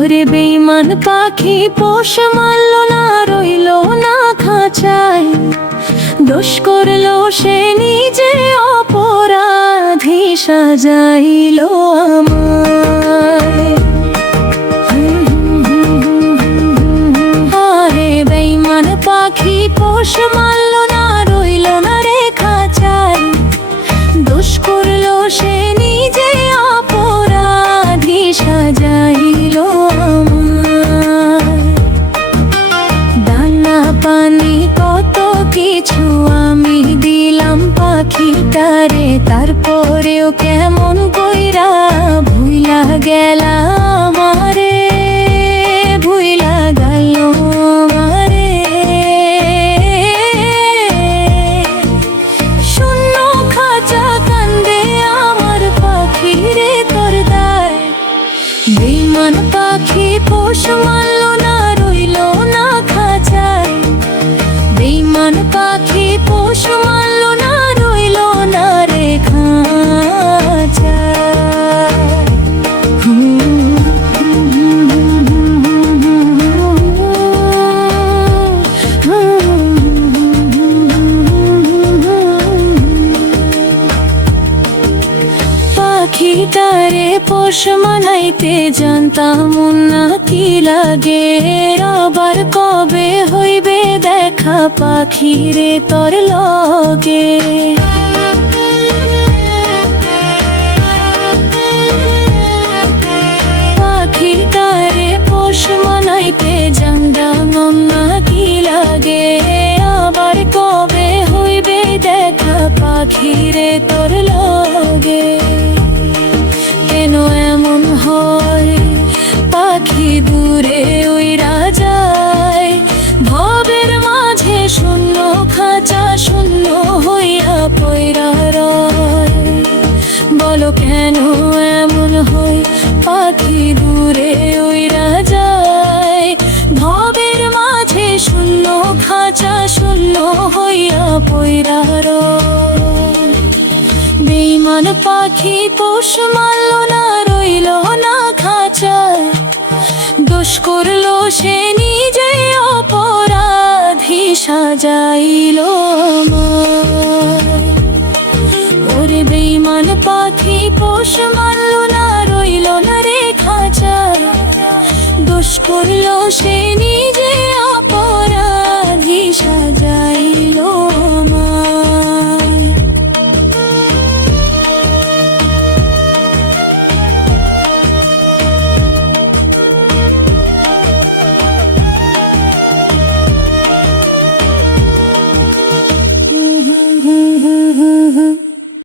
ওরে বেঈমান পাখি পোষ মারল না, রইল না খাঁচায়। দোষ করলো সে নিজে, অপরাধী সাজাইল আমায়। আরে বেঈমান পাখি পোষ মারল না, রইল না রে খাঁচায়। দোষ করলো সে নিজে, অপরাধী সাজাইল আমায়। দানা পানি কত কিছু আমি দিলাম পাখিটারে, তারপরেও কেমন কইরা ভুইলা গেলা আমারে, ভুইলা গেল আমারে। শূন্য খাঁচা কান্দে আমার পাখিরে তোর দায়। বেঈমান পাখি পোষ মারল না, রইল না খাঁচায়। বেঈমান পাখি পোষ মারল না, রইল না রে খাঁচায়। পাখিটারে পোষ মানাইতে জানতাম না কি লাগে, আবার কবে হইবে দেখা পাখিরে তোর লগে। পাখিটারে পোষ মানাইতে জানতাম না কি লাগে, আবার কবে হইবে দেখা পাখিরে তোর লগে। কেন এমন হয় পাখি দূরে উইরা যায়, ভবের মাঝে শূন্য খাঁচা শূন্য হইয়া পইরা রয়। বলো কেন এমন হয় পাখি দূরে উইরা যায়, ভবের মাঝে শূন্য খাঁচা শূন্য হইয়া পইরা রয়। বেঈমান পাখি পোষ মারল না, রইল না খাঁচায়। দোষ করলো সে নিজে, অপরাধী সাজাইল আমায়। ওরে বেঈমান পাখি পোষ মারল না, রইল না রে খাঁচায়। দোষ করলো সে